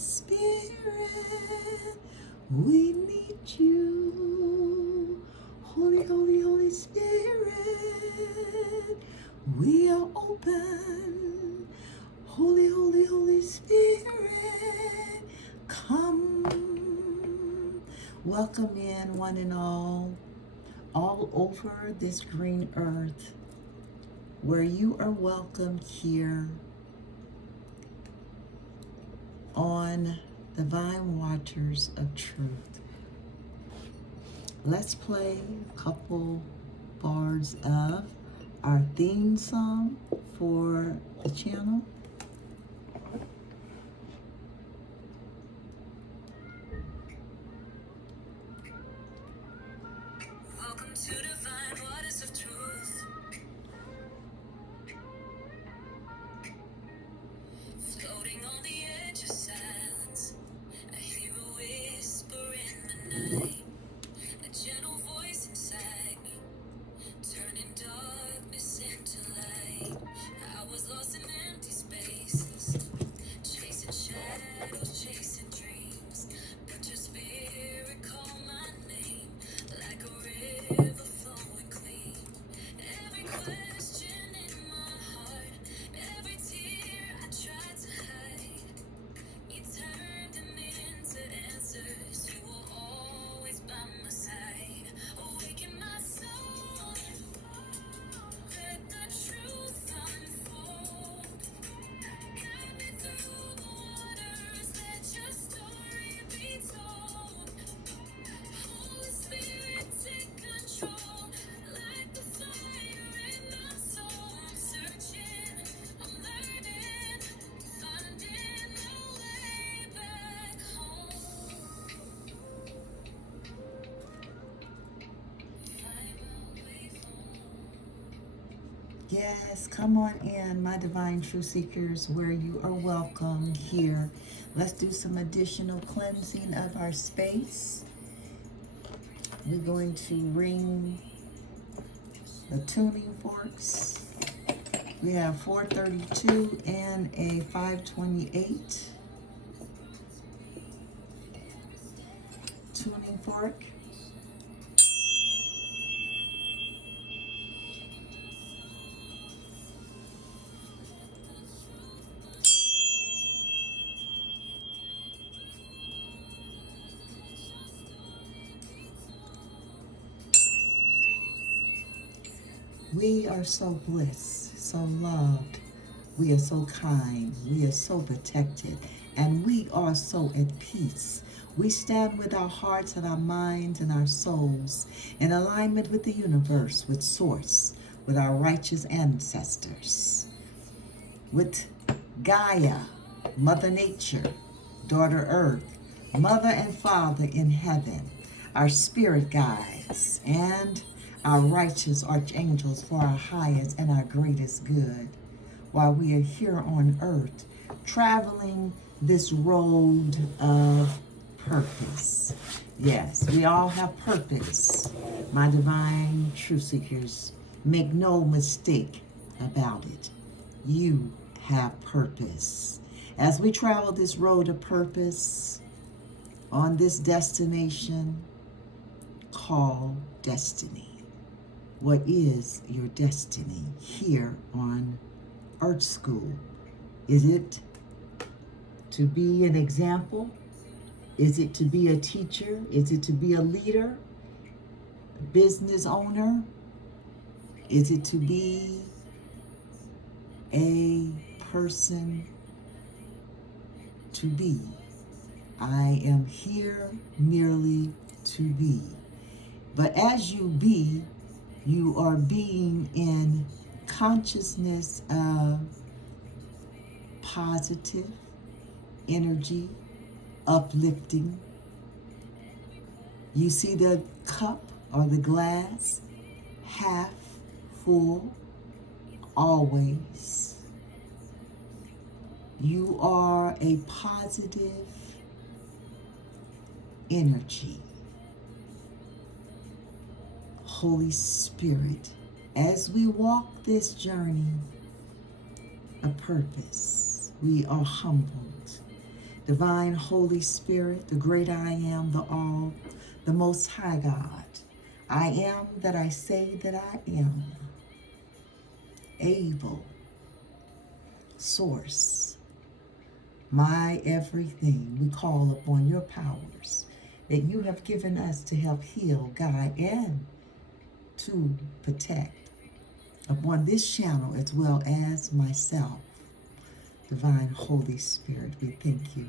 Spirit, we need you. Holy, Holy, Holy Spirit, we are open. Holy, Holy, Holy Spirit, come. Welcome in, one and all over this green earth, where you are welcome here on Divine Waters of Truth. Let's play a couple bars of our theme song for the channel. Welcome to Divine Waters of Truth. Floating on the edge of silence, I hear a whisper in the night, a gentle voice inside me, turning darkness into light. I was lost in empty spaces, chasing shadows, chasing dreams, but your spirit called my name, like a river flowing clean. Every question in my heart, every tear I tried to hide, you turned them into answers. You were always by my side. Awaken my soul, let the truth unfold. Guide me through the waters, let your story be told. Holy Spirit, take control, like the fire in my soul. I'm searching, I'm learning, finding my way back home. Find my way home. Yes, come on in, my divine truth seekers, where you are welcome here. Let's do some additional cleansing of our space. We're going to ring the tuning forks. We have 432 and a 528 tuning fork. We are so blessed, so loved. We are so kind. We are so protected. And we are so at peace. We stand with our hearts and our minds and our souls in alignment with the universe, with Source, with our righteous ancestors, with Gaia, Mother Nature, Daughter Earth, Mother and Father in heaven, our spirit guides, and our righteous archangels for our highest and our greatest good, while we are here on earth, traveling this road of purpose. Yes, we all have purpose, my divine truth seekers. Make no mistake about it. You have purpose. As we travel this road of purpose on this destination called destiny. What is your destiny here on Earth School? Is it to be an example? Is it to be a teacher? Is it to be a leader, business owner? Is it to be a person to be? I am here merely to be. But as you be, you are being in consciousness of positive energy, uplifting. You see the cup or the glass half full, always. You are a positive energy. Holy Spirit, as we walk this journey of purpose, we are humbled Divine Holy Spirit, the great I am, the all, the most high God. I am that I say that I am. Able, source, my everything. We call upon your powers that you have given us to help heal, guide, and to protect upon this channel as well as myself. Divine Holy Spirit, we thank you.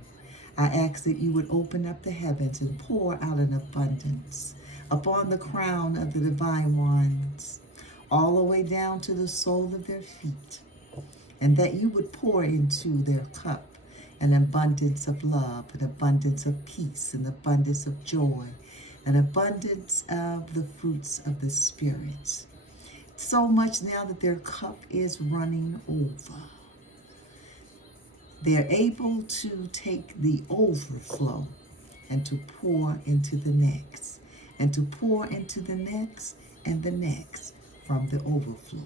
I ask that you would open up the heavens and pour out an abundance upon the crown of the divine ones, all the way down to the sole of their feet, and that you would pour into their cup an abundance of love, an abundance of peace, an abundance of joy, an abundance of the fruits of the Spirit. So much now that their cup is running over. They're able to take the overflow and to pour into the next, and to pour into the next and the next from the overflow,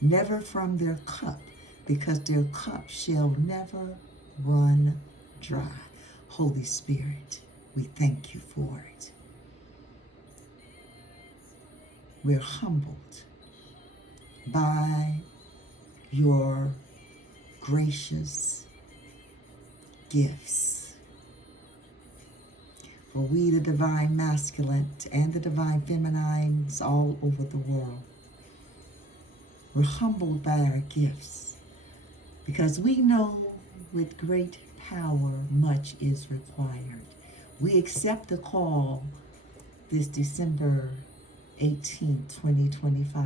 never from their cup, because their cup shall never run dry. Holy Spirit, we thank you for it. We're humbled by your gracious gifts. For we, the divine masculine and the divine feminines all over the world, we're humbled by our gifts because we know with great power much is required. We accept the call this December 18, 2025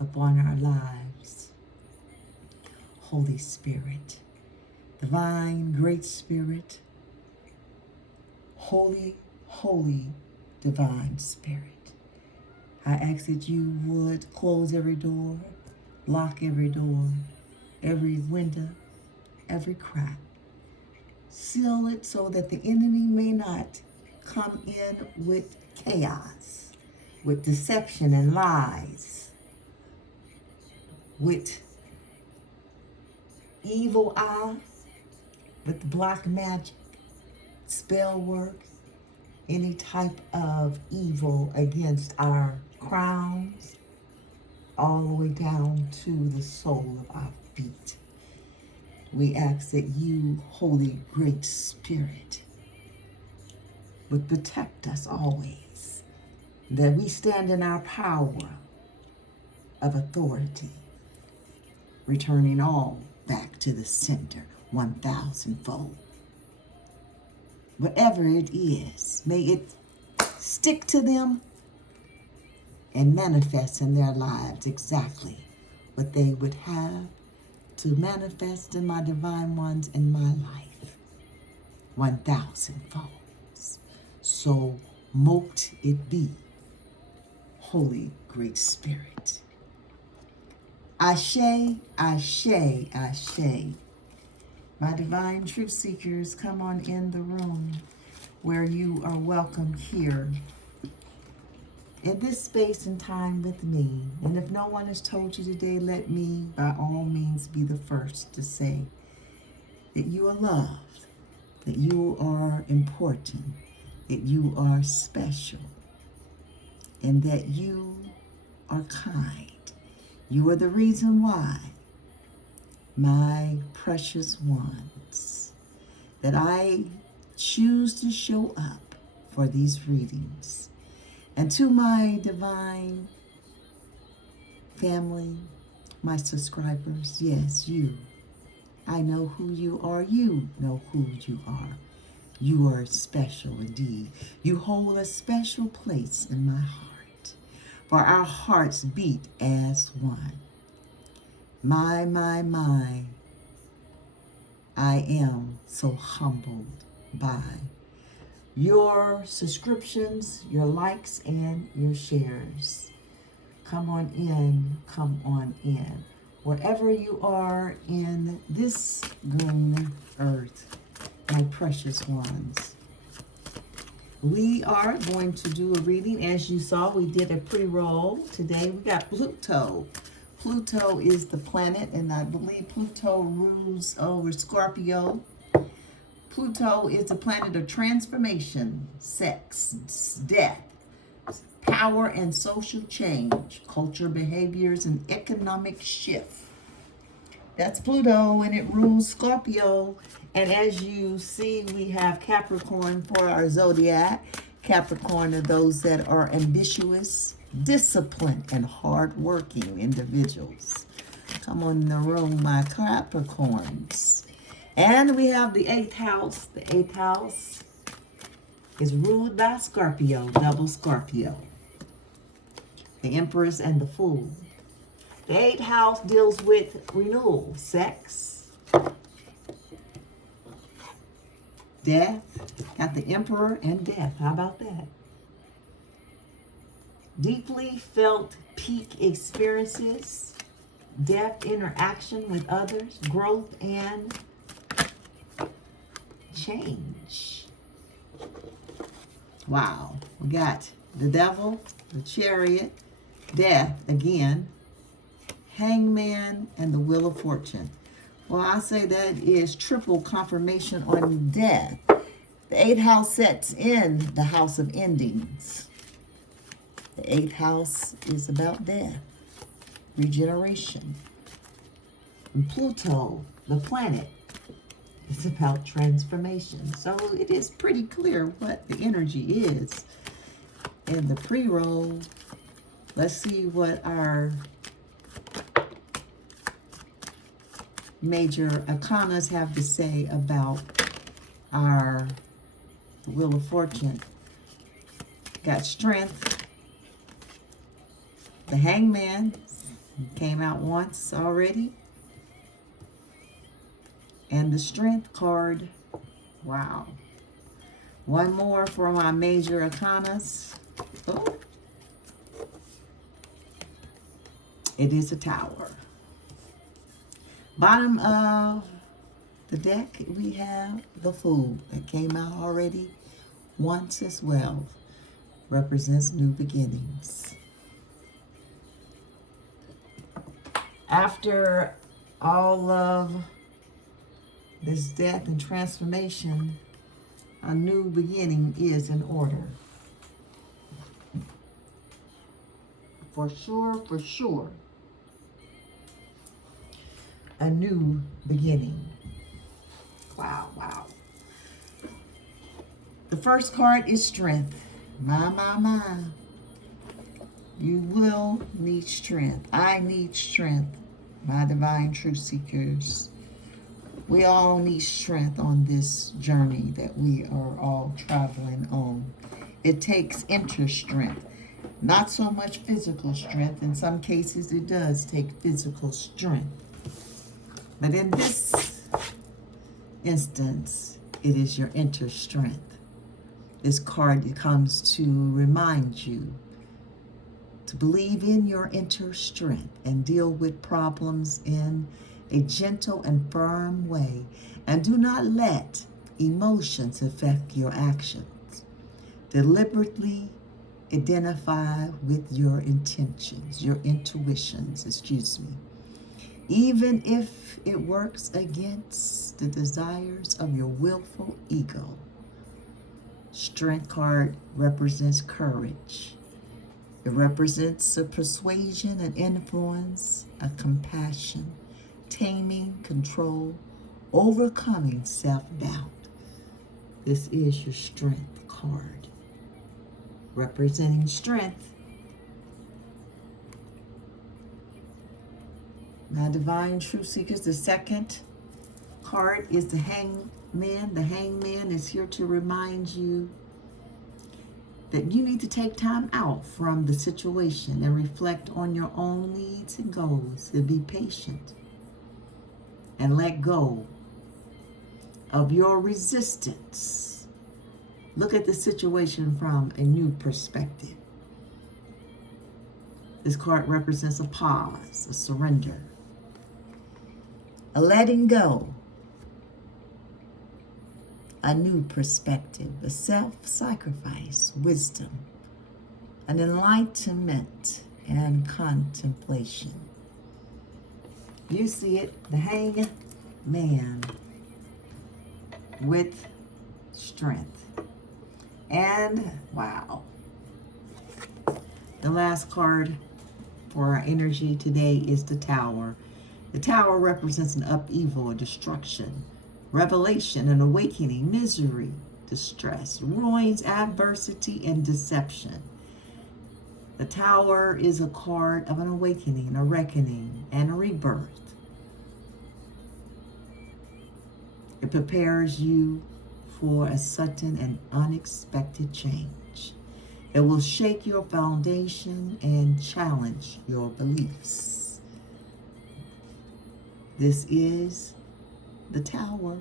upon our lives. Holy Spirit, divine, great Spirit, holy, holy, divine Spirit. I ask that you would close every door, lock every door, every window, every crack. Seal it so that the enemy may not come in with chaos, with deception and lies, with evil eye, with black magic, spell work, any type of evil against our crowns, all the way down to the sole of our feet. We ask that you, Holy Great Spirit, would protect us always, that we stand in our power of authority, returning all back to the center 1,000-fold. Whatever it is, may it stick to them and manifest in their lives exactly what they would have to manifest in my divine ones in my life 1,000-fold. So mote it be, Holy Great Spirit. Ashe, ashe, ashe. My divine truth seekers, come on in the room where you are welcome here in this space and time with me. And if no one has told you today, let me by all means be the first to say that you are loved, that you are important, that you are special, and that you are kind. You are the reason why, my precious ones, that I choose to show up for these readings. And to my divine family, my subscribers, yes, you. I know who you are. You know who you are. You are special indeed. You hold a special place in my heart, for our hearts beat as one. My, I am so humbled by your subscriptions, your likes, and your shares. Come on in, come on in. Wherever you are in this green earth, my precious ones. We are going to do a reading. As you saw, we did a pre-roll. Today we got Pluto. Pluto is the planet, and I believe Pluto rules over Scorpio. Pluto is the planet of transformation, sex, death, power and social change, culture, behaviors, and economic shift. That's Pluto, and it rules Scorpio. And as you see, we have Capricorn for our zodiac. Capricorn are those that are ambitious, disciplined, and hardworking individuals. Come on in the room, my Capricorns. And we have the 8th house. The 8th house is ruled by Scorpio, double Scorpio. The Empress and the Fool. The 8th house deals with renewal, sex, death. Got the Emperor and death. How about that? Deeply felt peak experiences, depth interaction with others, growth and change. Wow. We got the Devil, the Chariot, death again, Hangman, and the Wheel of Fortune. Well, I say that is triple confirmation on death. The 8th house sets in the house of endings. The 8th house is about death, regeneration. And Pluto, the planet, is about transformation. So it is pretty clear what the energy is. In the pre-roll, let's see what our major arcanas have to say about our Wheel of Fortune. Got Strength. The Hangman came out once already. And the Strength card. Wow. One more for my major arcanas. Oh. It is a Tower. Bottom of the deck, we have the Fool that came out already once as well. Represents new beginnings. After all of this death and transformation, a new beginning is in order. For sure, for sure. A new beginning. Wow, wow. The first card is Strength. My. You will need strength. I need strength, my divine truth seekers. We all need strength on this journey that we are all traveling on. It takes inner strength, not so much physical strength. In some cases, it does take physical strength. But in this instance, it is your inner strength. This card comes to remind you to believe in your inner strength and deal with problems in a gentle and firm way. And do not let emotions affect your actions. Deliberately identify with your intentions, your intuitions, even if it works against the desires of your willful ego. Strength card represents courage. It represents a persuasion, an influence, a compassion, taming, control, overcoming self-doubt. This is your Strength card. Representing strength. My divine truth seekers, the second card is the Hangman. The Hangman is here to remind you that you need to take time out from the situation and reflect on your own needs and goals, and be patient and let go of your resistance. Look at the situation from a new perspective. This card represents a pause, a surrender, a letting go, a new perspective, a self-sacrifice, wisdom, an enlightenment, and contemplation. You see it, the Hangman. with strength. And wow, the last card for our energy today is the Tower. The Tower represents an upheaval, a destruction, revelation, an awakening, misery, distress, ruins, adversity, and deception. The Tower is a card of an awakening, a reckoning, and a rebirth. It prepares you for a sudden and unexpected change. It will shake your foundation and challenge your beliefs. This is the Tower.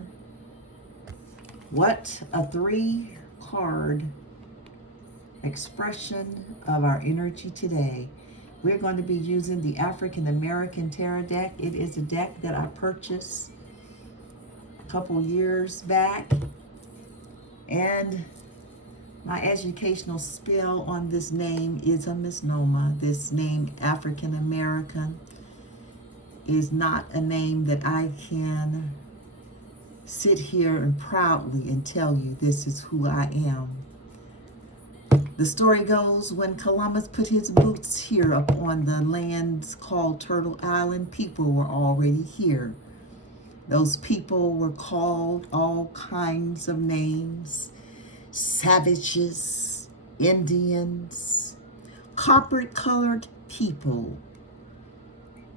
What a 3-card expression of our energy today. We're going to be using the African American Tarot deck. It is a deck that I purchased a couple years back. And my educational spell on this name is a misnomer. This name, African American, is not a name that I can sit here and proudly and tell you this is who I am. The story goes, when Columbus put his boots here up on the lands called Turtle Island, people were already here. Those people were called all kinds of names: savages, Indians, copper-colored people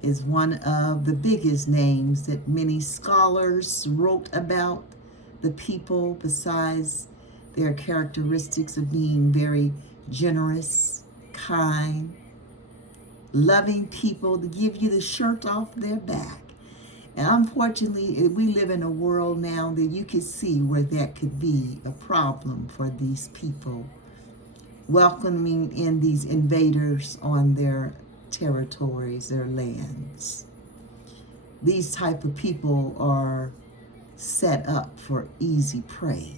is one of the biggest names that many scholars wrote about the people, besides their characteristics of being very generous, kind, loving people to give you the shirt off their back. And unfortunately, we live in a world now that you can see where that could be a problem for these people, welcoming in these invaders on their territories, their lands. These type of people are set up for easy prey,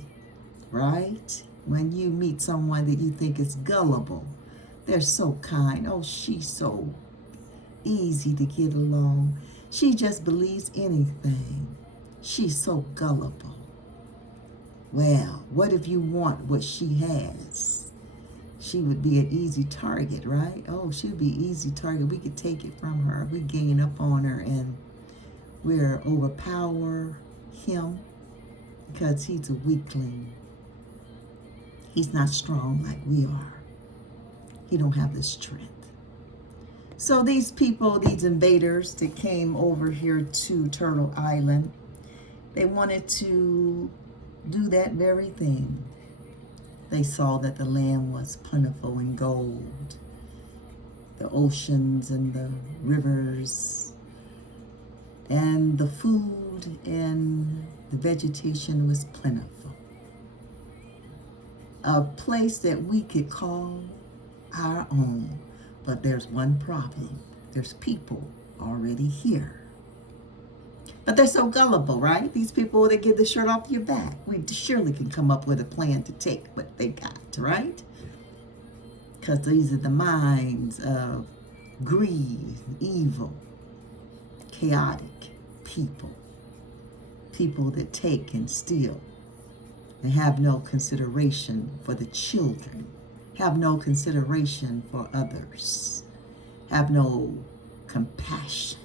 right? When you meet someone that you think is gullible, they're so kind. Oh, she's so easy to get along. She just believes anything. She's so gullible. Well, what if you want what she has? She would be an easy target, right? Oh, she would be an easy target. We could take it from her. We gain up on her and we're overpower him because he's a weakling. He's not strong like we are. He don't have the strength. So these people, these invaders that came over here to Turtle Island, they wanted to do that very thing. They saw that the land was plentiful in gold, the oceans and the rivers, and the food and the vegetation was plentiful. A place that we could call our own. But there's one problem. There's people already here. But they're so gullible, right? These people that get the shirt off your back. We surely can come up with a plan to take what they got, right? Because these are the minds of greed, evil, chaotic people. People that take and steal and have no consideration for the children. Have no consideration for others, have no compassion.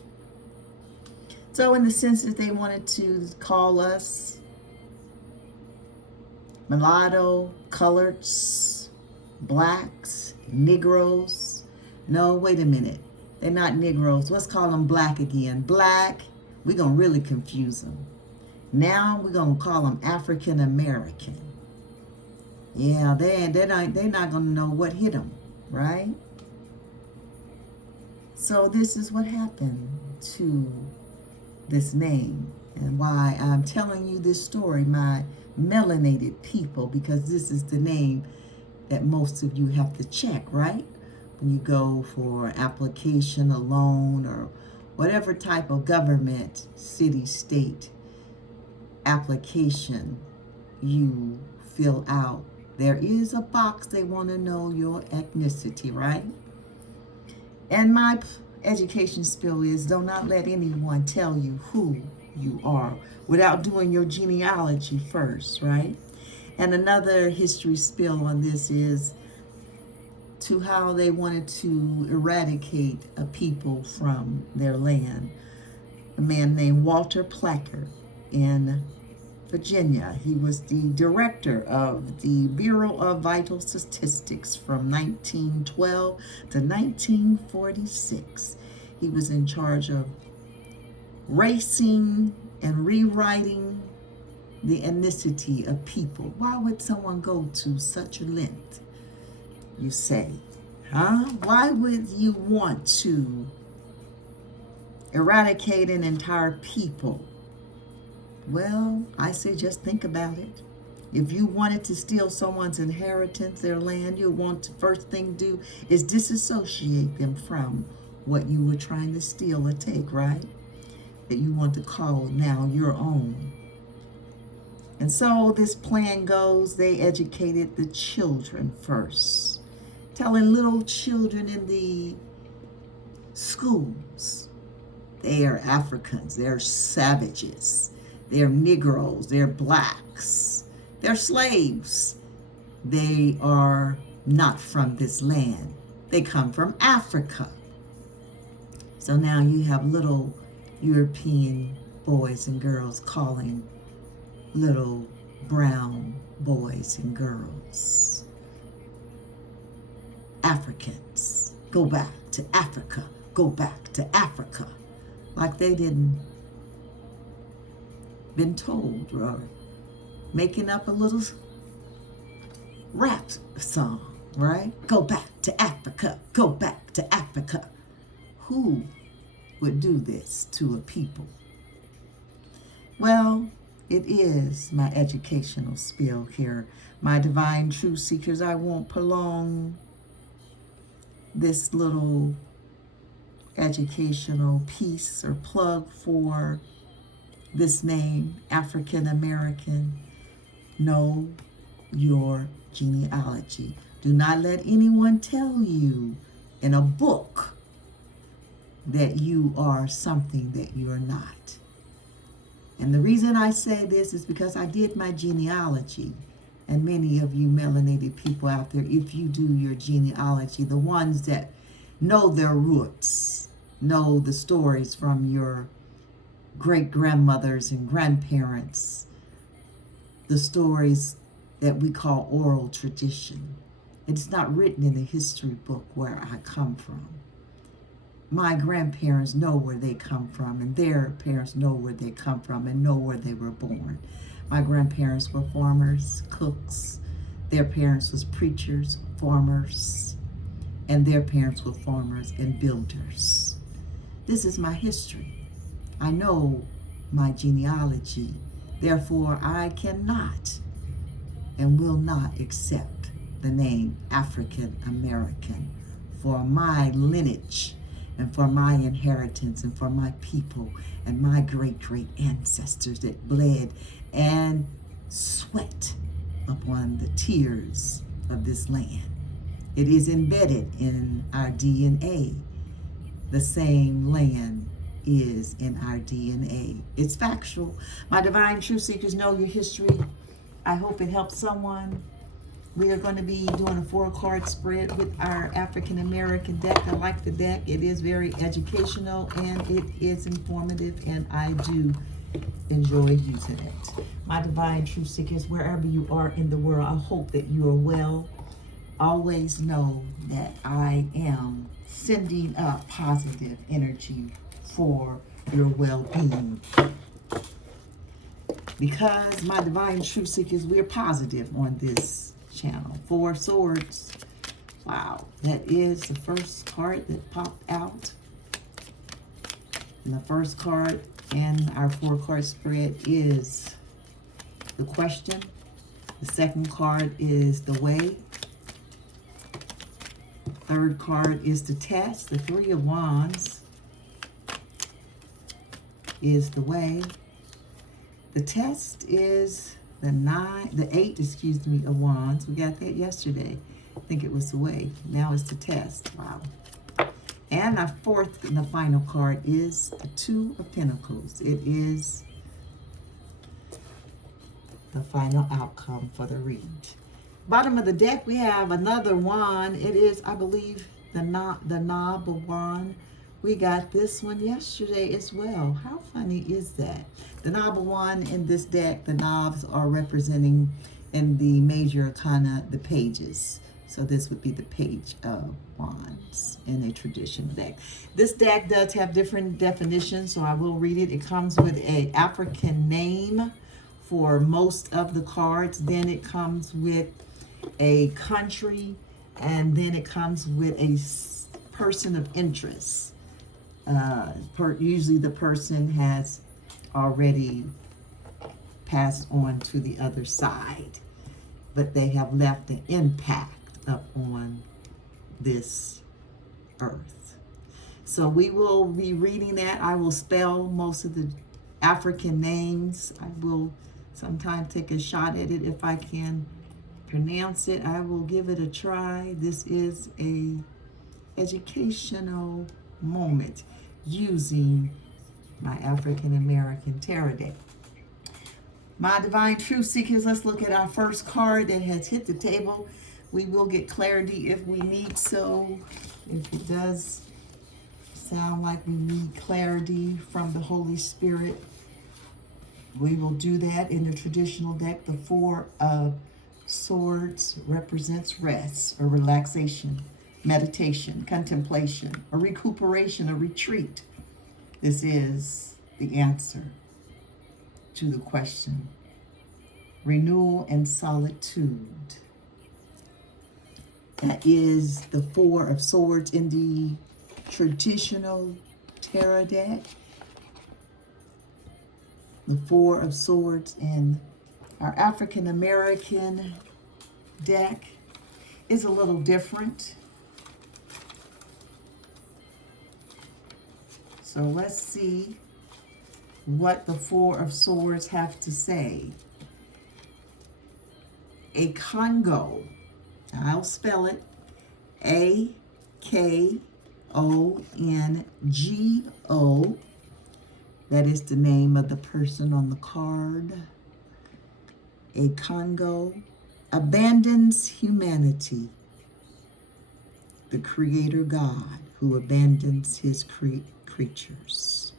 So in the sense that they wanted to call us mulatto, coloreds, blacks, Negroes. No, wait a minute. They're not Negroes. Let's call them black again. Black, we're going to really confuse them. Now we're going to call them African American. Yeah, they're not going to know what hit them, right? So this is what happened to this name and why I'm telling you this story, my melanated people, because this is the name that most of you have to check, right? When you go for application, a loan, or whatever type of government, city, state application you fill out, there is a box they want to know your ethnicity, right? And my education spiel is, do not let anyone tell you who you are without doing your genealogy first, right? And another history spill on this is to how they wanted to eradicate a people from their land. A man named Walter Placker in Virginia. He was the director of the Bureau of Vital Statistics from 1912 to 1946. He was in charge of racing and rewriting the ethnicity of people. Why would someone go to such a length, you say? Huh? Why would you want to eradicate an entire people? Well, I say just think about it. If you wanted to steal someone's inheritance, their land, you want to first thing do is disassociate them from what you were trying to steal or take, right? That you want to call now your own. And so this plan goes, they educated the children first, telling little children in the schools, they are Africans, they're savages, they're Negroes, they're blacks, they're slaves. They are not from this land. They come from Africa. So now you have little European boys and girls calling little brown boys and girls Africans. Go back to Africa. Go back to Africa. Like they didn't been told, or making up a little rap song, right? Go back to Africa. Go back to Africa. Who would do this to a people? Well, it is my educational spiel here. My divine truth seekers, I won't prolong this little educational piece or plug for this name, African American. Know your genealogy. Do not let anyone tell you in a book that you are something that you are not. And the reason I say this is because I did my genealogy. And many of you melanated people out there, if you do your genealogy, the ones that know their roots, know the stories from your great-grandmothers and grandparents, the stories that we call oral tradition. It's not written in the history book where I come from. My grandparents know where they come from, and their parents know where they come from and know where they were born. My grandparents were farmers, cooks. Their parents was preachers, farmers, and their parents were farmers and builders. This is my history. I know my genealogy. Therefore, I cannot and will not accept the name African American for my lineage and for my inheritance and for my people and my great ancestors that bled and sweat upon the tears of this land. It is embedded in our DNA. The same land is in our DNA. It's factual. My divine truth seekers, know your history. I hope it helps someone. We are going to be doing a 4-card spread with our African American deck. I like the deck. It is very educational and it is informative, and I do enjoy using it. My divine truth seekers, wherever you are in the world, I hope that you are well. Always know that I am sending up positive energy for your well-being. Because my divine truth seekers, we're positive on this channel. 4 swords. Wow, that is the first card that popped out. And the first card in our 4-card spread is the question. The second card is the way. Third card is the test. The 3 of Wands is the way. The test is the 8, of Wands. We got that yesterday. I think it was the way. Now it's the test. Wow. And our fourth and the final card is the Two of Pentacles. It is the final outcome for the read. Bottom of the deck, we have another wand. It is, I believe, the knob of wand. We got this one yesterday as well. How funny is that? The knob of wand in this deck, the knobs are representing in the major arcana the pages. So this would be the page of wands in a traditional deck. This deck does have different definitions, so I will read it. It comes with an African name for most of the cards. Then it comes with a country, and then it comes with a person of interest. Usually the person has already passed on to the other side, but they have left an impact up on this earth. So we will be reading that. I will spell most of the African names. I will sometimes take a shot at it if I can pronounce it. I will give it a try. This is a educational moment using my African American tarot deck. My divine truth seekers, let's look at our first card that has hit the table. We will get clarity if we need so. If it does sound like we need clarity from the Holy Spirit, we will do that in the traditional deck. The Four of Swords represents rest or relaxation, meditation, contemplation, a recuperation, a retreat. This is the answer to the question. Renewal and solitude. That is the Four of Swords in the traditional tarot deck. The Four of Swords in our African American deck is a little different. So let's see what the Four of Swords have to say. A Congo. I'll spell it. A-K-O-N-G-O. That is the name of the person on the card. A Congo abandons humanity. The Creator God who abandons his creatures.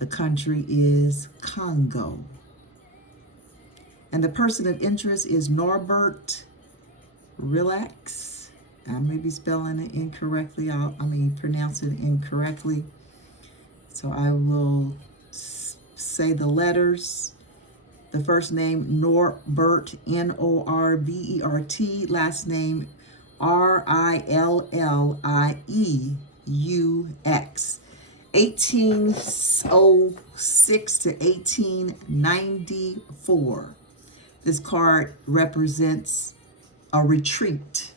The country is Congo. And the person of interest is Norbert Relax. I may be spelling it incorrectly. Pronouncing it incorrectly. So I will say the letters. The first name, Norbert, N-O-R-B-E-R-T. Last name, R-I-L-L-I-E-U-X. 1806 to 1894. This card represents a retreat.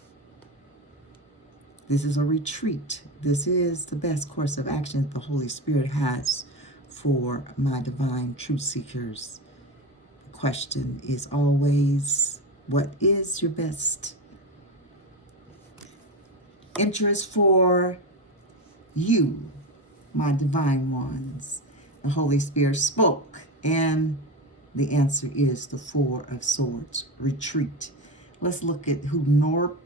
This is a retreat. This is the best course of action that the Holy Spirit has for my divine truth seekers. The question is always, what is your best interest for you, my divine ones? The Holy Spirit spoke, and the answer is the Four of Swords, retreat. Let's look at who Norbert,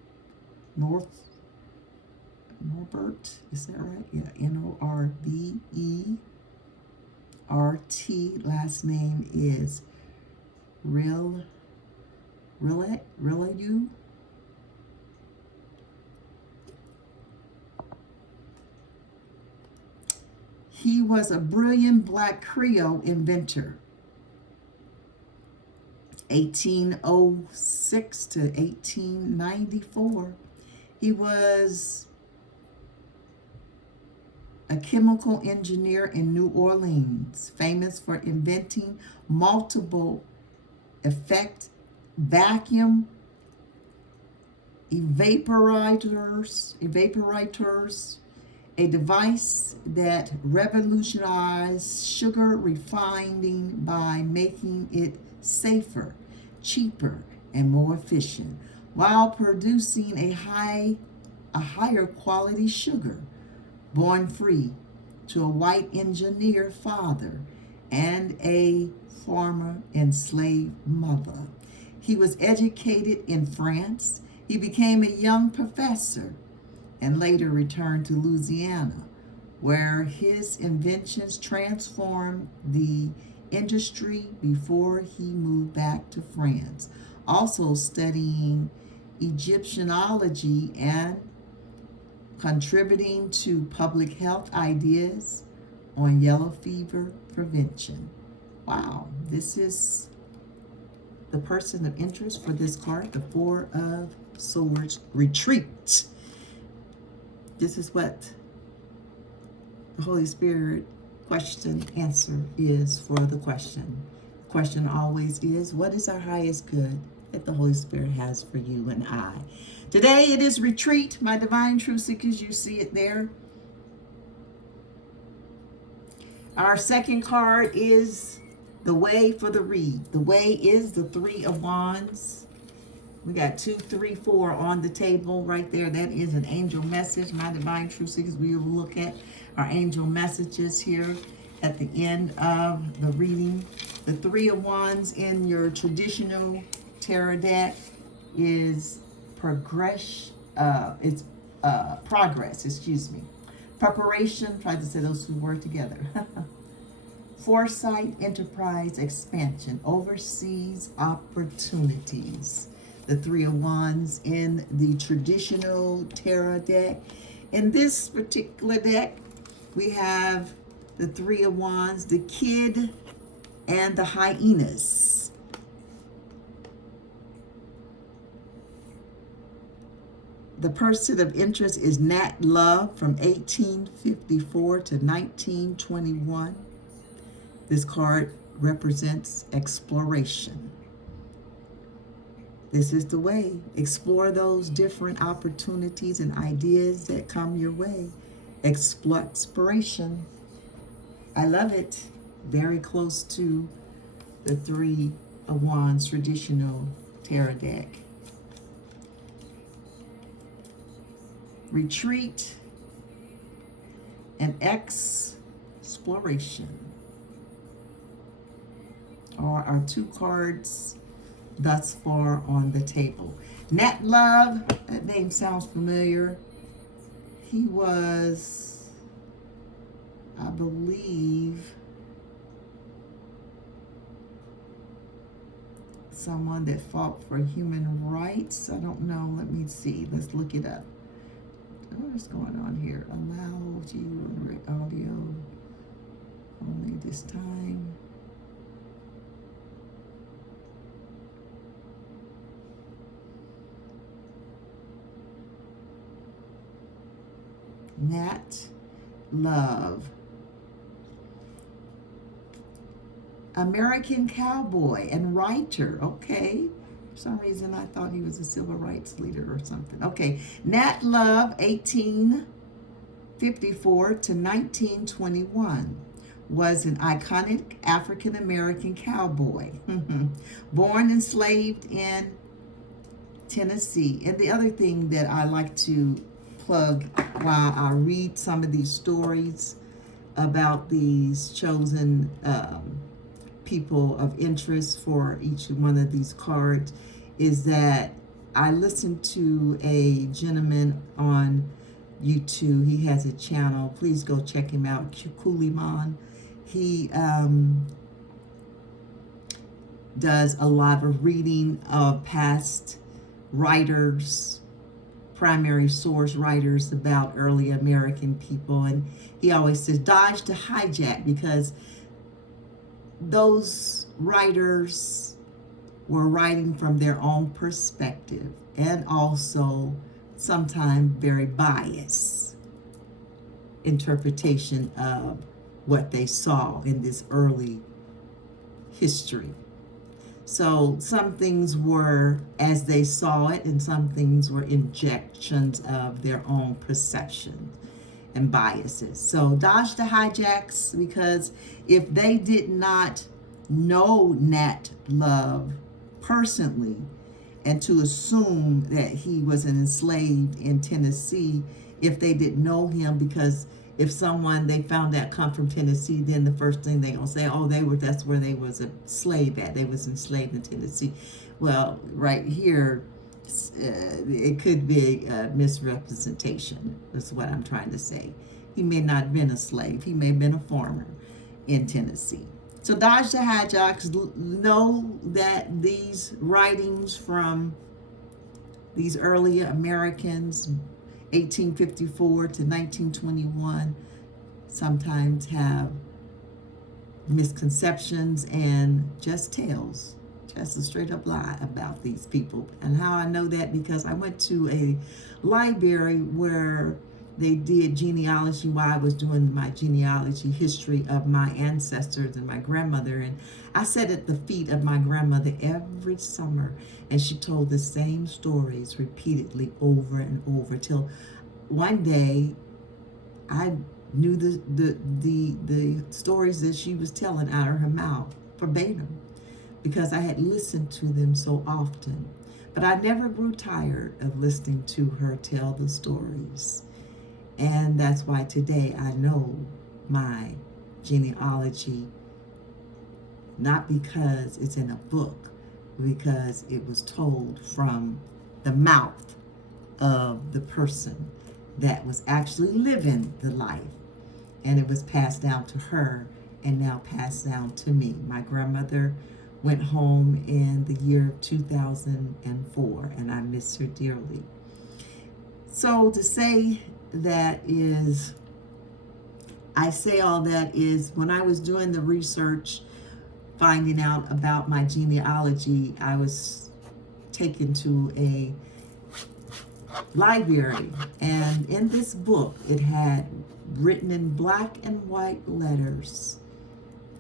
is that right? Yeah, N-O-R-B-E-R-T. Last name is Real you. He was a brilliant black Creole inventor. 1806 to 1894. He was a chemical engineer in New Orleans, famous for inventing multiple effect vacuum evaporators, a device that revolutionized sugar refining by making it safer, cheaper, and more efficient, while producing a higher quality sugar. born free to a white engineer father and a former enslaved mother. He was educated in France. He became a young professor and later returned to Louisiana, where his inventions transformed the industry before he moved back to France, also studying Egyptianology and contributing to public health ideas on yellow fever prevention. Wow, this is the person of interest for this card, the Four of Swords, retreat. This is what the Holy Spirit question answer is for the question. The question always is, what is our highest good that the Holy Spirit has for you and I? Today it is retreat, my divine truth seekers. You see it there. Our second card is the way for the read. The way is the Three of Wands. We got 2, 3, 4 on the table right there. That is an angel message. My divine truth seekers, we will look at our angel messages here at the end of the reading. The Three of Wands in your traditional tarot deck is progress, excuse me. Preparation, try to say those two words together. Foresight, enterprise, expansion, overseas opportunities. The Three of Wands in the traditional tarot deck. In this particular deck, we have the Three of Wands, the Kid, and the Hyenas. The person of interest is Nat Love from 1854 to 1921. This card represents exploration. This is the way. Explore those different opportunities and ideas that come your way. Exploration. I love it. Very close to the Three of Wands traditional tarot deck. Retreat and exploration are our two cards thus far on the table. Nat Love, that name sounds familiar. He was, I believe, someone that fought for human rights. I don't know. Let me see. Let's look it up. What is going on here? Allow you audio only this time. Nat Love. American cowboy and writer. Okay. For some reason I thought he was a civil rights leader or something. Okay. Nat Love, 1854 to 1921. Was an iconic African American cowboy. Born enslaved in Tennessee. And the other thing that I like to plug while I read some of these stories about these chosen people of interest for each one of these cards is that I listened to a gentleman on YouTube. He has a channel. Please go check him out. Kuliman. He does a lot of reading of past writers, primary source writers about early American people. And he always says, dodge the hijack, because those writers were writing from their own perspective and also sometimes very biased interpretation of what they saw in this early history. So some things were as they saw it, and some things were injections of their own perception and biases. So dodge the hijacks, because if they did not know Nat Love personally, and to assume that he was an enslaved in Tennessee, if they didn't know him, because if someone they found that come from Tennessee, then the first thing they gonna say, oh, that's where they was a slave at. They was enslaved in Tennessee. Well, right here, it could be a misrepresentation. That's what I'm trying to say. He may not have been a slave. He may have been a farmer in Tennessee. So dodge the hijacks. Know that these writings from these early Americans, 1854 to 1921, sometimes have misconceptions and just tales, just a straight up lie about these people. And how I know that, because I went to a library where they did genealogy while I was doing my genealogy history of my ancestors and my grandmother. And I sat at the feet of my grandmother every summer, and she told the same stories repeatedly over and over till one day I knew the stories that she was telling out of her mouth verbatim, because I had listened to them so often. But I never grew tired of listening to her tell the stories. And that's why today I know my genealogy, not because it's in a book, because it was told from the mouth of the person that was actually living the life. And it was passed down to her and now passed down to me. My grandmother went home in the year 2004, and I miss her dearly. So to say that is, I say all that is, when I was doing the research, finding out about my genealogy, I was taken to a library, and in this book it had written in black and white letters,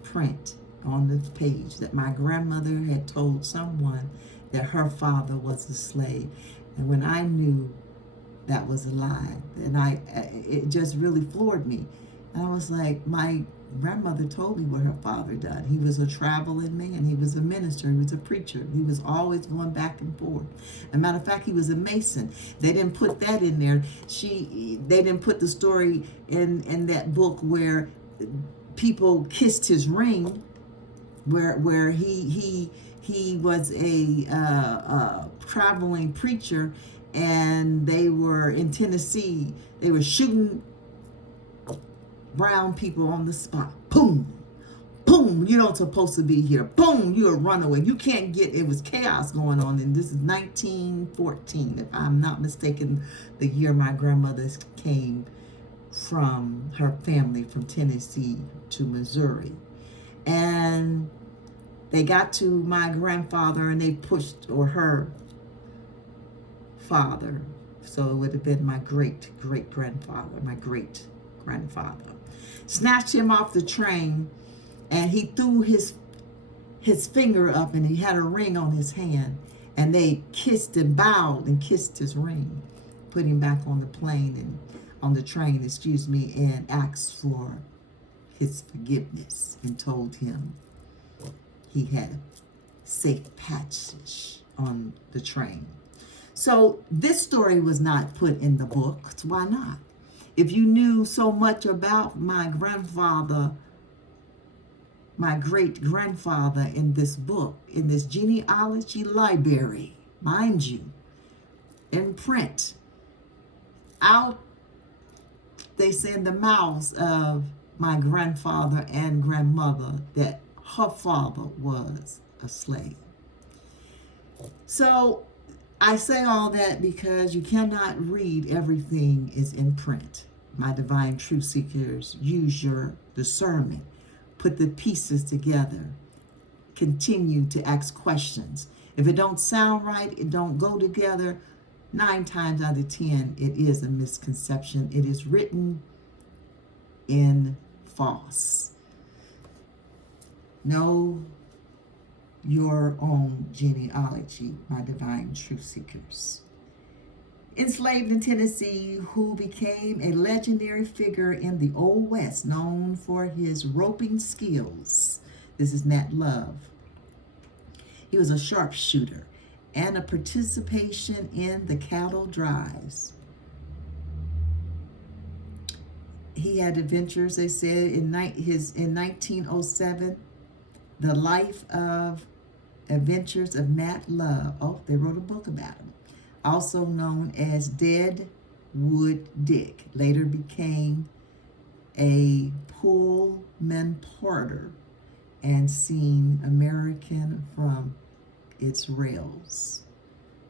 print on the page, that my grandmother had told someone that her father was a slave. And when I knew that was a lie, and it just really floored me. And I was like, my grandmother told me what her father did. He was a traveling man. He was a minister. He was a preacher. He was always going back and forth. As a matter of fact, he was a Mason. They didn't put that in there. They didn't put the story in that book where people kissed his ring, where he was a traveling preacher, and they were in Tennessee. They were shooting brown people on the spot. Boom, boom, you're not supposed to be here. Boom, you're a runaway. You can't get, it was chaos going on. And this is 1914, if I'm not mistaken, the year my grandmother came from her family from Tennessee to Missouri. And they got to my grandfather, and they pushed, or her father, so it would have been my great-great-grandfather, my great-grandfather, snatched him off the train, and he threw his finger up, and he had a ring on his hand, and they kissed and bowed and kissed his ring, put him back on the plane, and on the train, and asked for his forgiveness, and told him he had safe passage on the train. So this story was not put in the book. Why not? If you knew so much about my grandfather, my great-grandfather, in this book, in this genealogy library, mind you, in print, out, they say in the mouths of my grandfather and grandmother, that her father was a slave. So I say all that because you cannot read everything is in print. My divine truth seekers, use your discernment. Put the pieces together. Continue to ask questions. If it don't sound right, it don't go together, 9 times out of 10, it is a misconception. It is written in false. Know your own genealogy, my divine truth seekers. Enslaved in Tennessee, who became a legendary figure in the Old West, known for his roping skills. This is Nat Love. He was a sharpshooter and a participation in the cattle drives. he had adventures, they said, in 1907, The Life of Adventures of Nat Love. Oh, they wrote a book about him. Also known as Deadwood Dick. Later became a Pullman porter and seen American from its rails.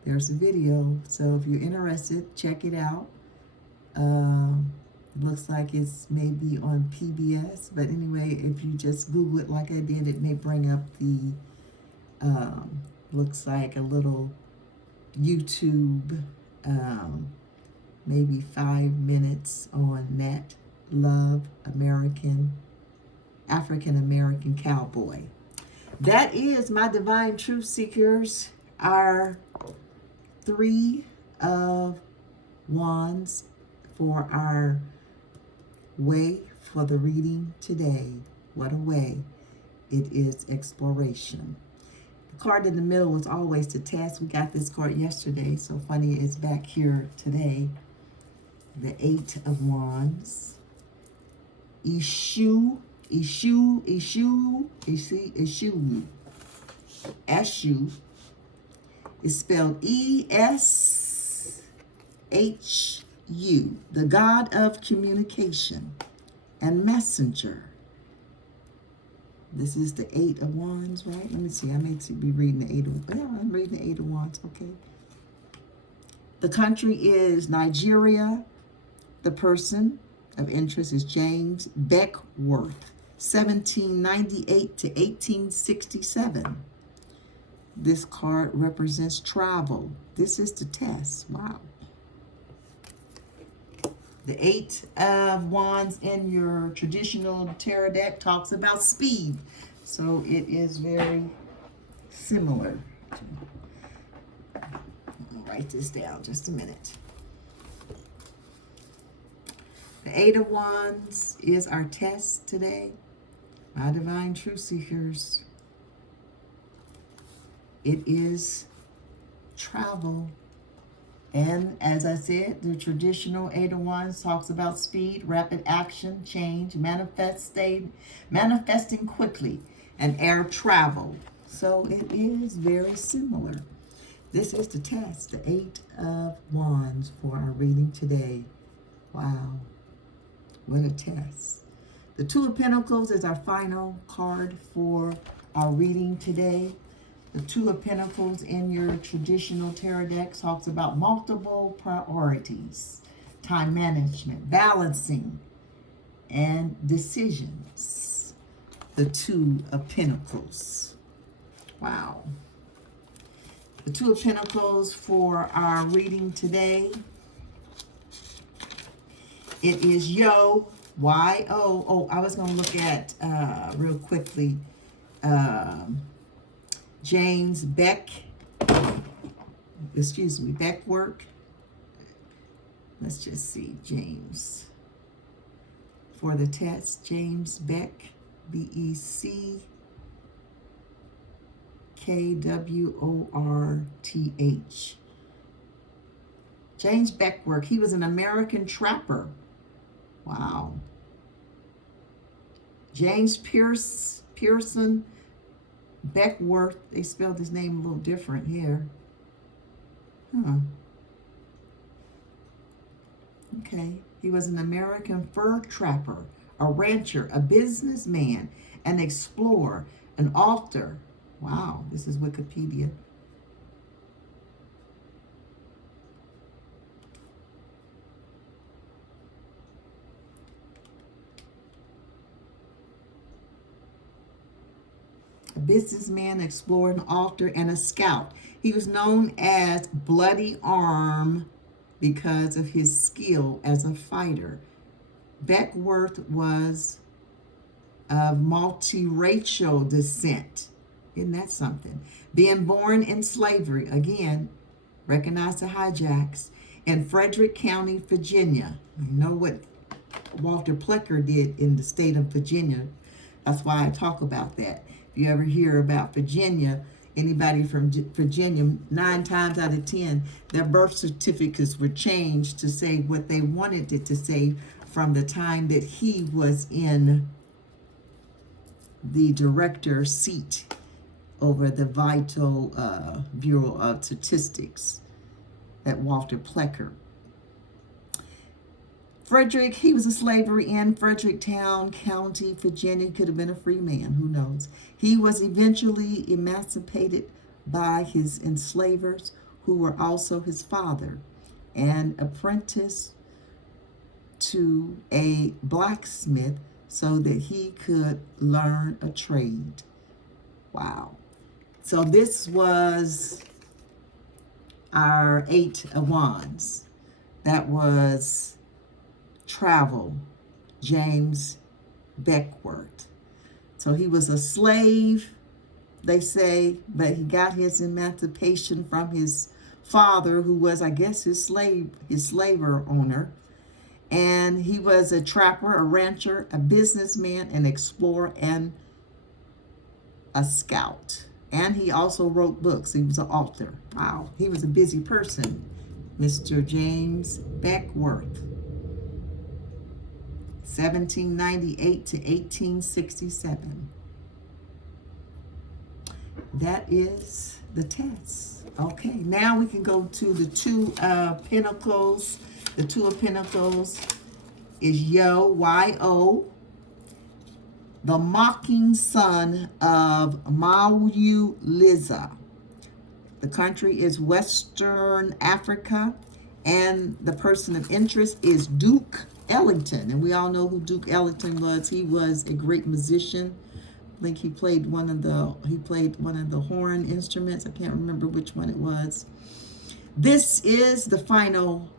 There's a video, so if you're interested, check it out. It looks like it's maybe on PBS, but anyway, if you just Google it like I did, it may bring up the, looks like a little YouTube, maybe 5 minutes on Nat Love, African American cowboy. That is, my divine truth seekers, our 3 of Wands for our way for the reading today. What a way. It is exploration. The card in the middle was always the test. We got this card yesterday, so funny it's back here today. The 8 of Wands. Eshu. Eshu is spelled ESHU, the god of communication and messenger. This is the 8 of Wands, right? Let me see. I may be reading the 8 of Wands. Yeah, I'm reading the 8 of Wands. Okay. The country is Nigeria. The person of interest is James Beckworth, 1798 to 1867. This card represents travel. This is the test. Wow. The 8 of Wands in your traditional tarot deck talks about speed. So it is very similar. I'll write this down just a minute. The 8 of Wands is our test today. My divine truth seekers. It is travel. And as I said, the traditional 8 of Wands talks about speed, rapid action, change, manifesting quickly, and air travel. So it is very similar. This is the test, the 8 of Wands for our reading today. Wow. What a test. The 2 of Pentacles is our final card for our reading today. The 2 of Pentacles in your traditional tarot deck talks about multiple priorities, time management, balancing, and decisions. The 2 of Pentacles. Wow. The 2 of Pentacles for our reading today. It is Y-O. Oh, I was going to look at, real quickly, James Beckworth. Let's just see, James. For the test, James Beck, Beckworth. James Beckworth, he was an American trapper. Wow. James Pearson Beckworth, they spelled his name a little different here. Okay. He was an American fur trapper, a rancher, a businessman, an explorer, an author. Wow, this is Wikipedia. A businessman, explorer, an author, and a scout. He was known as Bloody Arm because of his skill as a fighter. Beckworth was of multiracial descent. Isn't that something? Being born in slavery, again, recognize the hijacks, in Frederick County, Virginia. You know what Walter Plecker did in the state of Virginia. That's why I talk about that. If you ever hear about Virginia, anybody from Virginia, 9 times out of 10, their birth certificates were changed to say what they wanted it to say from the time that he was in the director seat over the Vital Bureau of Statistics at Walter Plecker. Frederick, he was a slavery in Fredericktown County, Virginia. Could have been a free man, who knows. He was eventually emancipated by his enslavers, who were also his father, and apprenticed to a blacksmith so that he could learn a trade. Wow. So this was our 8 of Wands. That was travel, James Beckworth. So he was a slave, they say, but he got his emancipation from his father, who was, I guess, his slaver owner. And he was a trapper, a rancher, a businessman, an explorer, and a scout. And he also wrote books. He was an author. Wow, he was a busy person, Mr. James Beckworth. 1798 to 1867. That is the test. Okay, now we can go to the 2 of Pentacles. The 2 of Pentacles is Yo, Y-O, the mocking son of Mawu Liza. The country is Western Africa, and the person of interest is Duke Ellington. And we all know who Duke Ellington was. He was a great musician. I think he played one of the horn instruments. I can't remember which one it was. This is the final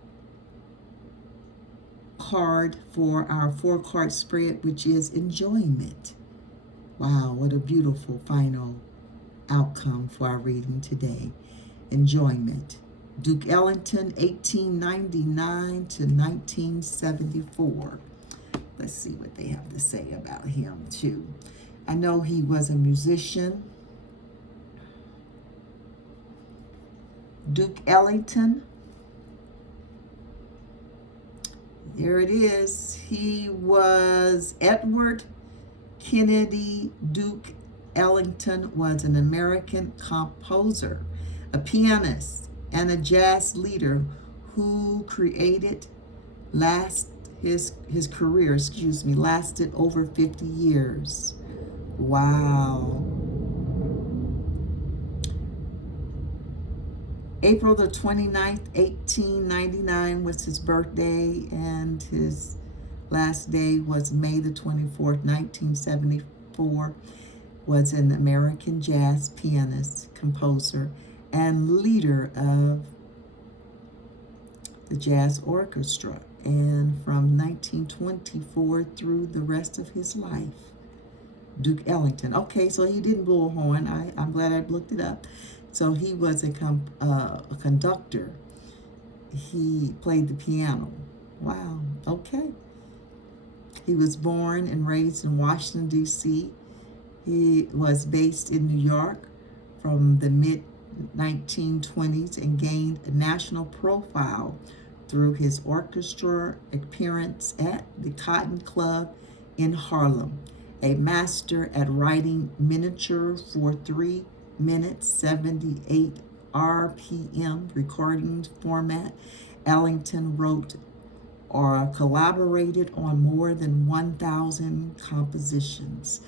card for our 4-card spread, which is enjoyment. Wow, what a beautiful final outcome for our reading today. Enjoyment. Duke Ellington, 1899 to 1974. Let's see what they have to say about him, too. I know he was a musician. Duke Ellington. There it is. He was Edward Kennedy Duke Ellington was an American composer, a pianist, and a jazz leader who created his career lasted over 50 years. Wow. April the 29th, 1899 was his birthday, and his last day was May the 24th, 1974. Was an American jazz pianist, composer, and leader of the jazz orchestra, and from 1924 through the rest of his life. Duke Ellington. Okay, so he didn't blow a horn. I'm glad I looked it up. So he was a conductor. He played the piano. Wow, okay. He was born and raised in Washington, D.C. He was based in New York from the mid-1920s and gained a national profile through his orchestra appearance at the Cotton Club in Harlem. A master at writing miniature for 3 minutes, 78 RPM recording format, Ellington wrote or collaborated on more than 1,000 compositions.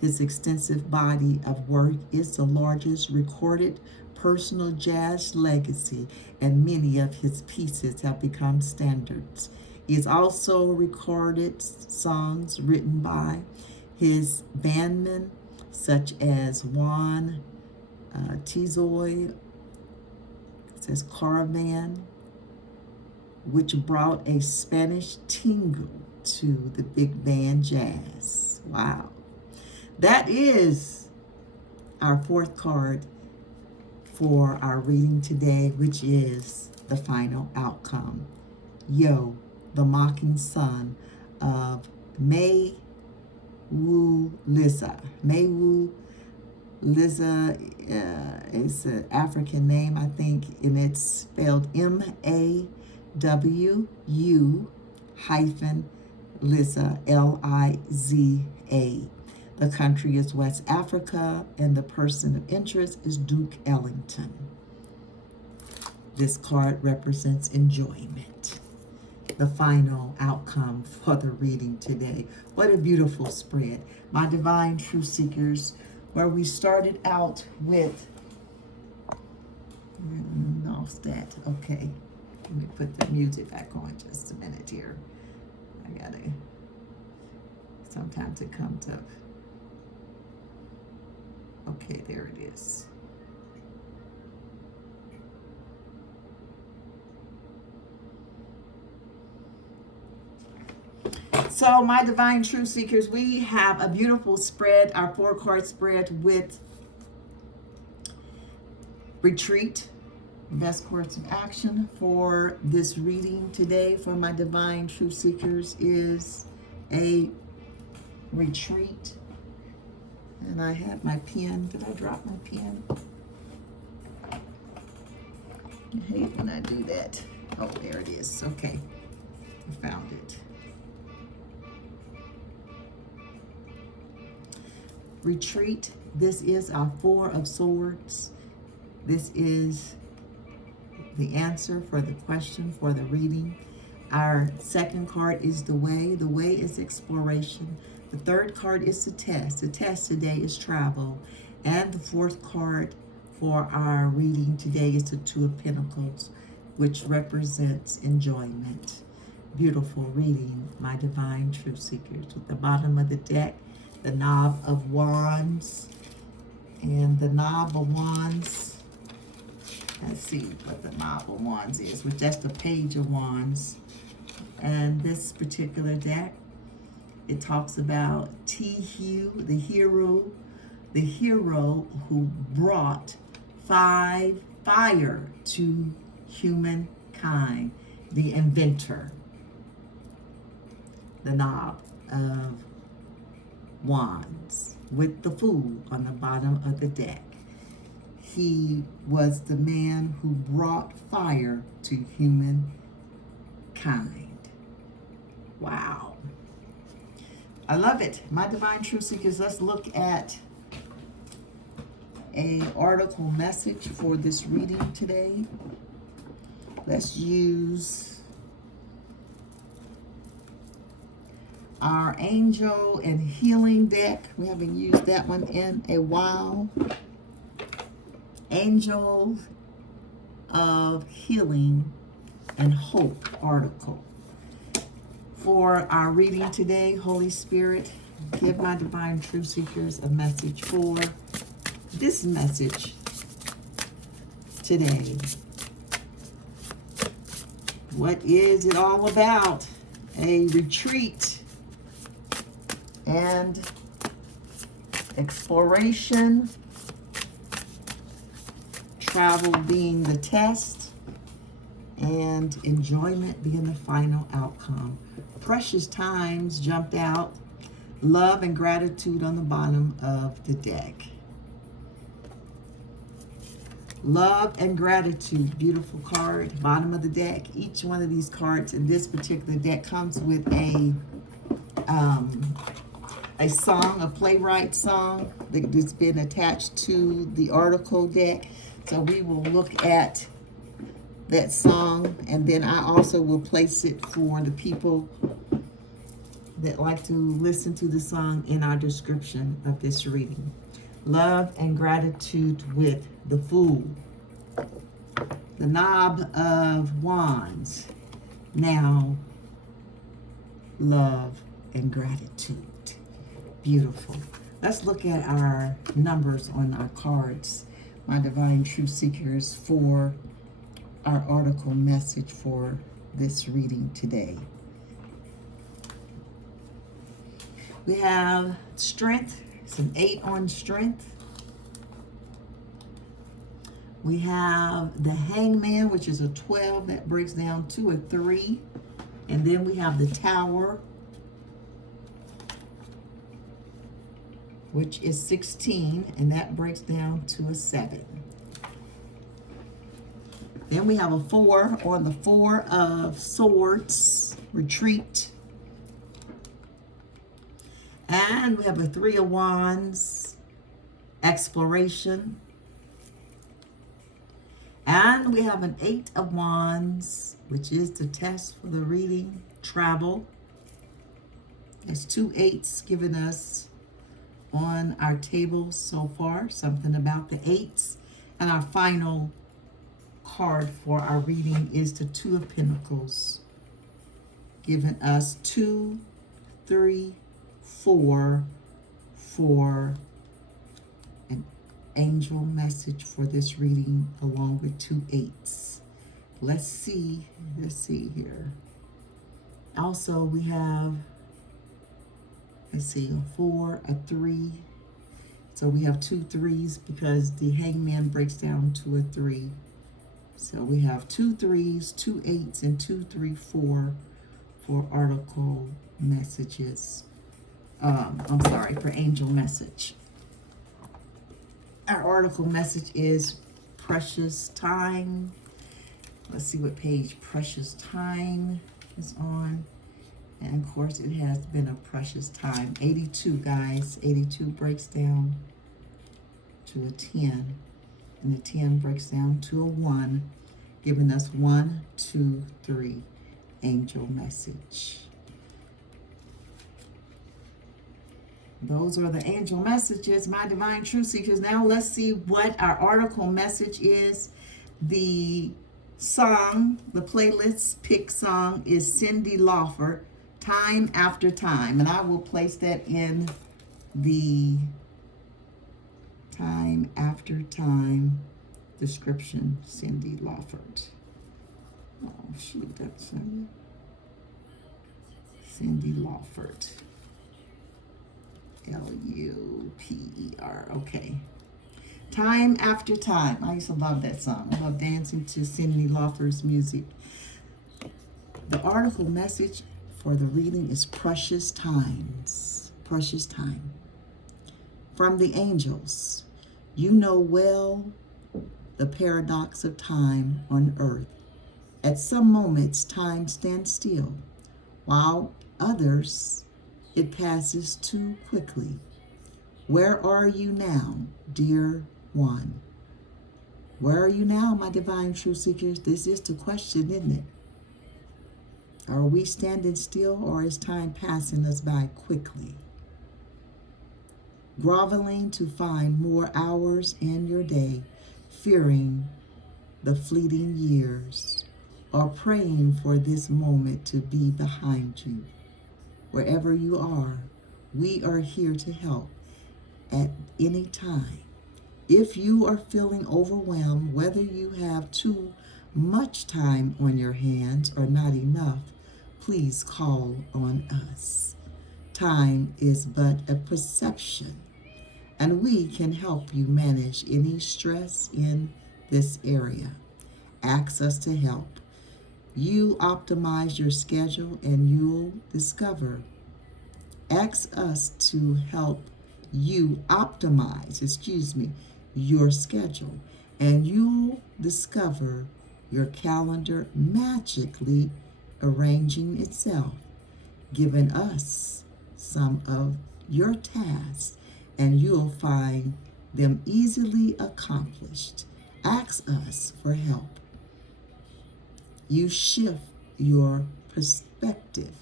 His extensive body of work is the largest recorded personal jazz legacy, and many of his pieces have become standards. He has also recorded songs written by his bandmen, such as Juan Tizoy, says Caravan, which brought a Spanish tingle to the big band jazz. Wow. That is our 4th card for our reading today, which is the final outcome. Yo, the mocking son of Mawu Liza. Mawu Liza is an African name, I think, and it's spelled MAWU Liza, Liza. The country is West Africa, and the person of interest is Duke Ellington. This card represents enjoyment. The final outcome for the reading today. What a beautiful spread. My divine truth seekers, where we started out with, lost that. Okay, let me put the music back on just a minute here. I gotta, sometimes it comes up. Okay, there it is. So, my divine truth seekers, we have a beautiful spread, our 4-card spread with retreat. Best course of action for this reading today for my divine truth seekers is a retreat. And I have my pen. Did I drop my pen? I hate when I do that. Oh, there it is. Okay, I found it. Retreat. This is our 4 of Swords. This is the answer for the question for the reading. Our 2nd card is the way. The way is exploration. The 3rd card is the test. The test today is travel. And the 4th card for our reading today is the 2 of Pentacles, which represents enjoyment. Beautiful reading, my divine truth seekers. At the bottom of the deck, the Knob of Wands. And the Knob of Wands, let's see what the Knob of Wands is, which that's the Page of Wands. And this particular deck, it talks about T-Hugh, the hero who brought fire to humankind, the inventor, the Knob of Wands, with the Fool on the bottom of the deck. He was the man who brought fire to humankind. Wow. I love it. My divine truth seekers, let's look at a article message for this reading today. Let's use our Angel and Healing deck. We haven't used that one in a while. Angel of Healing and Hope article. For our reading today, Holy Spirit, give my divine truth seekers a message for this message today. What is it all about? A retreat and exploration, travel being the test, and enjoyment being the final outcome. Precious times jumped out. Love and gratitude on the bottom of the deck. Love and gratitude, beautiful card, bottom of the deck. Each one of these cards in this particular deck comes with a song, a playwright song that's been attached to the article deck. So we will look at that song, and then I also will place it for the people that like to listen to the song in our description of this reading. Love and gratitude with the Fool. The Knob of Wands. Now, love and gratitude. Beautiful. Let's look at our numbers on our cards, my divine truth seekers, for our article message for this reading today. We have strength. It's an 8 on strength. We have the Hangman, which is a 12. That breaks down to a 3. And then we have the Tower, which is 16. And that breaks down to a 7. Then we have a 4 on the 4 of Swords, retreat. And we have a Three of Wands, exploration. And we have an Eight of Wands, which is the test for the reading, travel. There's 2 eights given us on our table so far, something about the eights. And our final card for our reading is the Two of Pentacles, giving us 2, 3, 4 for an angel message for this reading, along with 2 eights. Let's see here. Also, we have, let's see, a 4, a 3. So we have 2 3s because the hangman breaks down to a 3. So we have 2 3s, 2 8s, and 2 3 4 for article messages. For angel message. Our article message is precious time. Let's see what page precious time is on. And of course, it has been a precious time. 82, guys. 82 breaks down to a 10. And the 10 breaks down to a 1, giving us 1, 2, 3 angel message. Those are the angel messages, my divine truth seekers. Now let's see what our article message is. The song, the playlist pick song is Cindi Lauper, Time After Time. And I will place that in the Time After Time description, Cindi Lauper. Oh, shoot, that's Cindi Lauper. Lauper. Okay. Time After Time. I used to love that song. I love dancing to Cindi Lauper's music. The article message for the reading is precious times. Precious time. From the angels. You know well the paradox of time on earth. At some moments, time stands still, while others, it passes too quickly. Where are you now, dear one? Where are you now, my divine truth seekers? This is the question, isn't it? Are we standing still, or is time passing us by quickly? Groveling to find more hours in your day, fearing the fleeting years, or praying for this moment to be behind you. Wherever you are, we are here to help at any time. If you are feeling overwhelmed, whether you have too much time on your hands or not enough, please call on us. Time is but a perception, and we can help you manage any stress in this area. Ask us to help. You optimize your schedule and you'll discover. Ask us to help you optimize, your schedule, and you'll discover your calendar magically arranging itself, giving us some of your tasks, and you'll find them easily accomplished. Ask us for help. You shift your perspective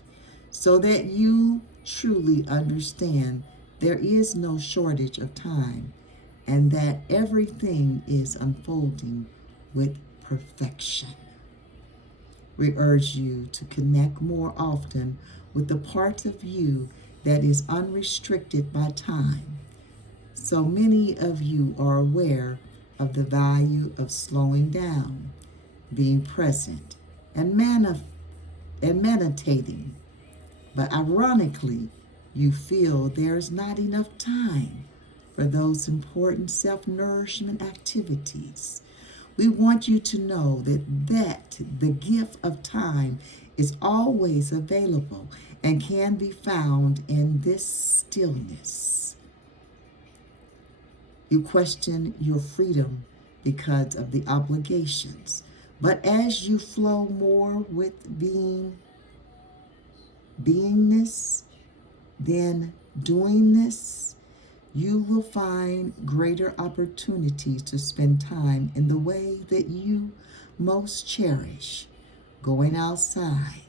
so that you truly understand there is no shortage of time and that everything is unfolding with perfection. We urge you to connect more often with the part of you that is unrestricted by time. So many of you are aware of the value of slowing down, being present, and meditating. But ironically, you feel there's not enough time for those important self-nourishment activities. We want you to know that the gift of time is always available and can be found in this stillness. You question your freedom because of the obligations, but as you flow more with beingness, then Doing this, you will find greater opportunities to spend time in the way that you most cherish. Going outside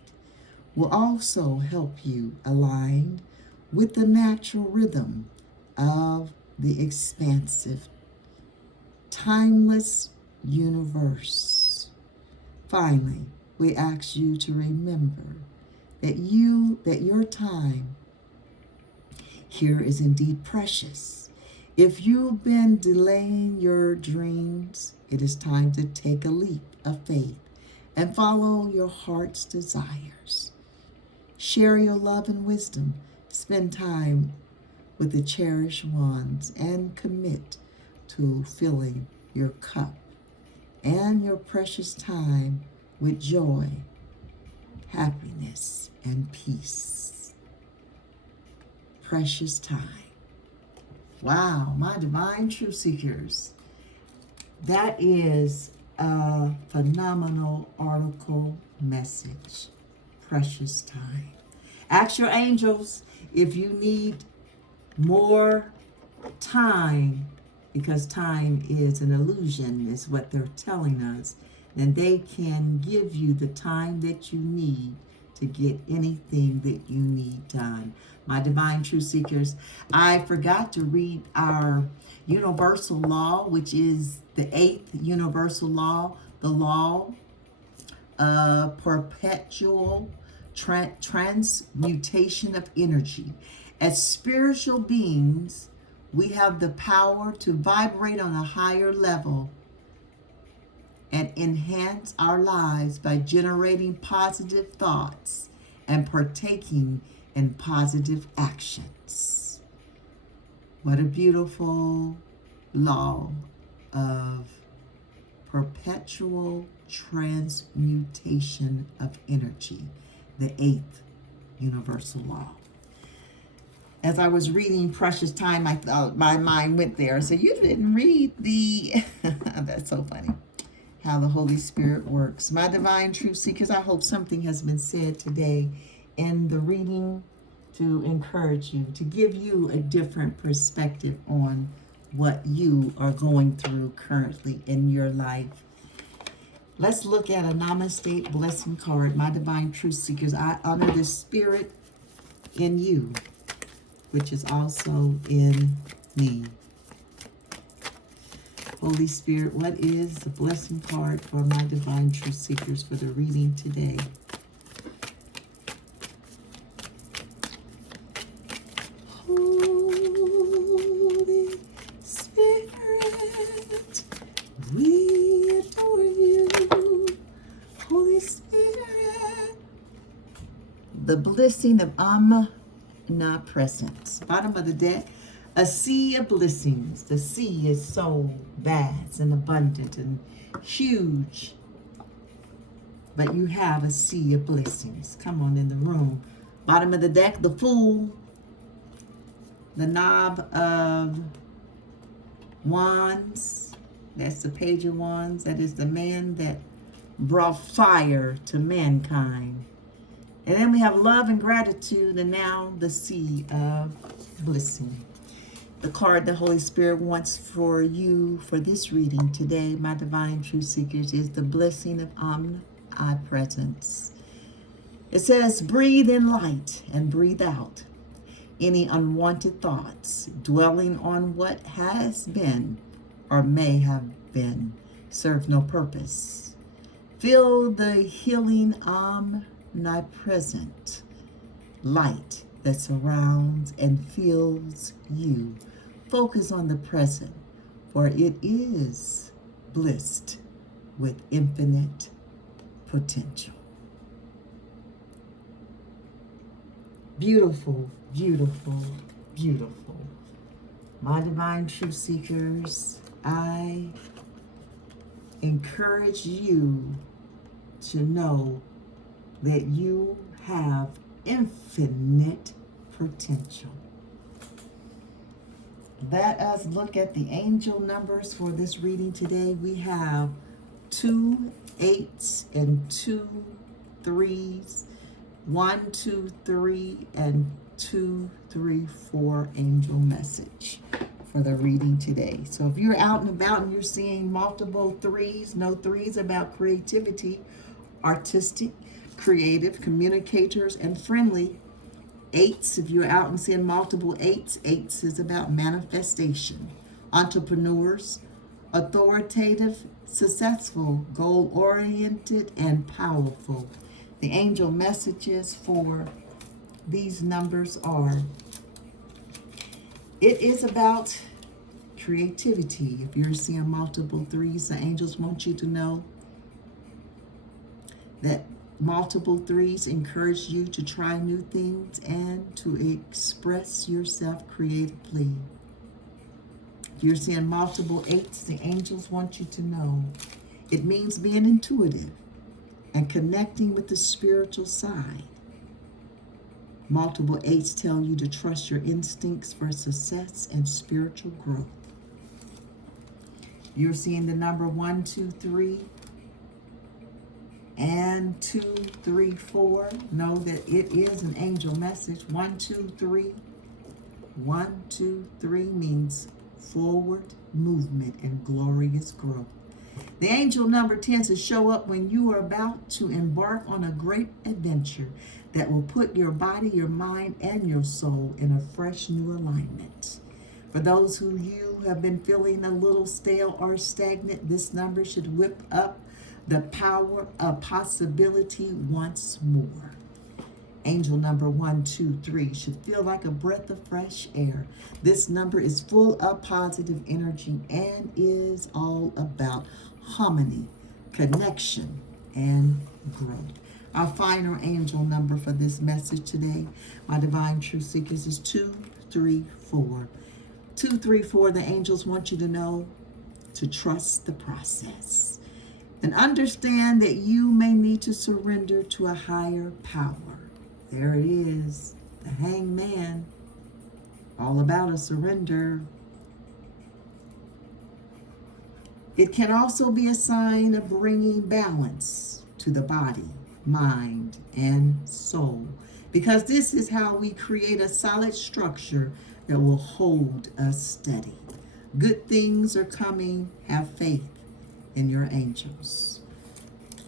will also help you align with the natural rhythm of the expansive, timeless universe. Finally, we ask you to remember that your time here is indeed precious. If you've been delaying your dreams, it is time to take a leap of faith and follow your heart's desires. Share your love and wisdom. Spend time with the cherished ones and commit to filling your cup and your precious time with joy, happiness, and peace. Precious time. Wow, my divine truth seekers. That is a phenomenal article message. Precious time. Ask your angels if you need more time, because time is an illusion, is what they're telling us. Then they can give you the time that you need to get anything that you need done. My divine truth seekers, I forgot to read our universal law, which is the 8th universal law, the law of perpetual transmutation of energy. As spiritual beings, we have the power to vibrate on a higher level and enhance our lives by generating positive thoughts and partaking in positive actions. What a beautiful law of perpetual transmutation of energy, the 8th universal law. As I was reading Precious Time, I thought my mind went there. So you didn't read the, that's so funny, how the Holy Spirit works. My divine truth seekers, I hope something has been said today in the reading to encourage you, to give you a different perspective on what you are going through currently in your life. Let's look at a Namaste blessing card. My divine truth seekers, I honor the spirit in you, which is also in me. Holy Spirit, what is the blessing card for my divine truth seekers for the reading today? Holy Spirit, we adore you. Holy Spirit, the blessing of omnipresence. Bottom of the deck, a sea of blessings. The sea is so vast and abundant and huge, but you have a sea of blessings. Come on in the room. Bottom of the deck, the Fool, the Knob of Wands. That's the Page of Wands. That is the man that brought fire to mankind. And then we have love and gratitude, and now the sea of blessing. The card the Holy Spirit wants for you for this reading today, my divine truth seekers, is the blessing of omnipresence. It says, breathe in light and breathe out any unwanted thoughts, dwelling on what has been or may have been, serve no purpose. Feel the healing omnipresent light that surrounds and fills you. Focus on the present, for it is blessed with infinite potential. Beautiful, beautiful, beautiful. My divine truth seekers, I encourage you to know that you have infinite potential. Let us look at the angel numbers for this reading today. We have 2 8s and 2 3s. 1, 2, 3, and 2, 3, 4 angel message for the reading today. So if you're out and about and you're seeing multiple threes, no threes about creativity, artistic, creative, communicators, and friendly. Eights, if you're out and seeing multiple eights, eights is about manifestation. Entrepreneurs, authoritative, successful, goal-oriented, and powerful. The angel messages for these numbers are, it is about creativity. If you're seeing multiple threes, the angels want you to know that multiple threes encourage you to try new things and to express yourself creatively. If you're seeing multiple eights, the angels want you to know it means being intuitive and connecting with the spiritual side. Multiple eights tell you to trust your instincts for success and spiritual growth. You're seeing the number 1, 2, 3, and 2, 3, 4. Know that it is an angel message. 1, 2, 3. 1, 2, 3 means forward movement and glorious growth. The angel number tends to show up when you are about to embark on a great adventure that will put your body, your mind, and your soul in a fresh new alignment. For those who you have been feeling a little stale or stagnant, this number should whip up the power of possibility once more. Angel number 1, 2, 3 should feel like a breath of fresh air. This number is full of positive energy and is all about harmony, connection, and growth. Our final angel number for this message today, my divine truth seekers, is 2, 3, 4. 2, 3, 4, the angels want you to know to trust the process and understand that you may need to surrender to a higher power. There it is, the hangman, all about a surrender. It can also be a sign of bringing balance to the body, mind, and soul, because this is how we create a solid structure that will hold us steady. Good things are coming. Have faith in your angels.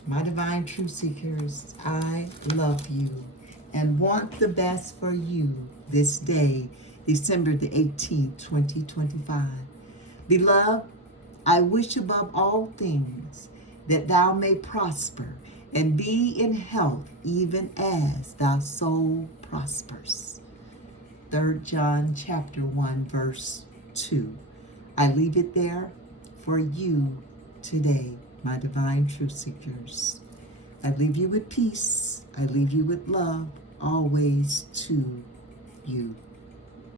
My divine truth seekers, I love you and want the best for you this day, December the 18th, 2025. Beloved, I wish above all things that thou may prosper and be in health even as thy soul prospers. 3 John chapter 1, verse 2. I leave it there for you today, my divine truth seekers. I leave you with peace. I leave you with love, always to you.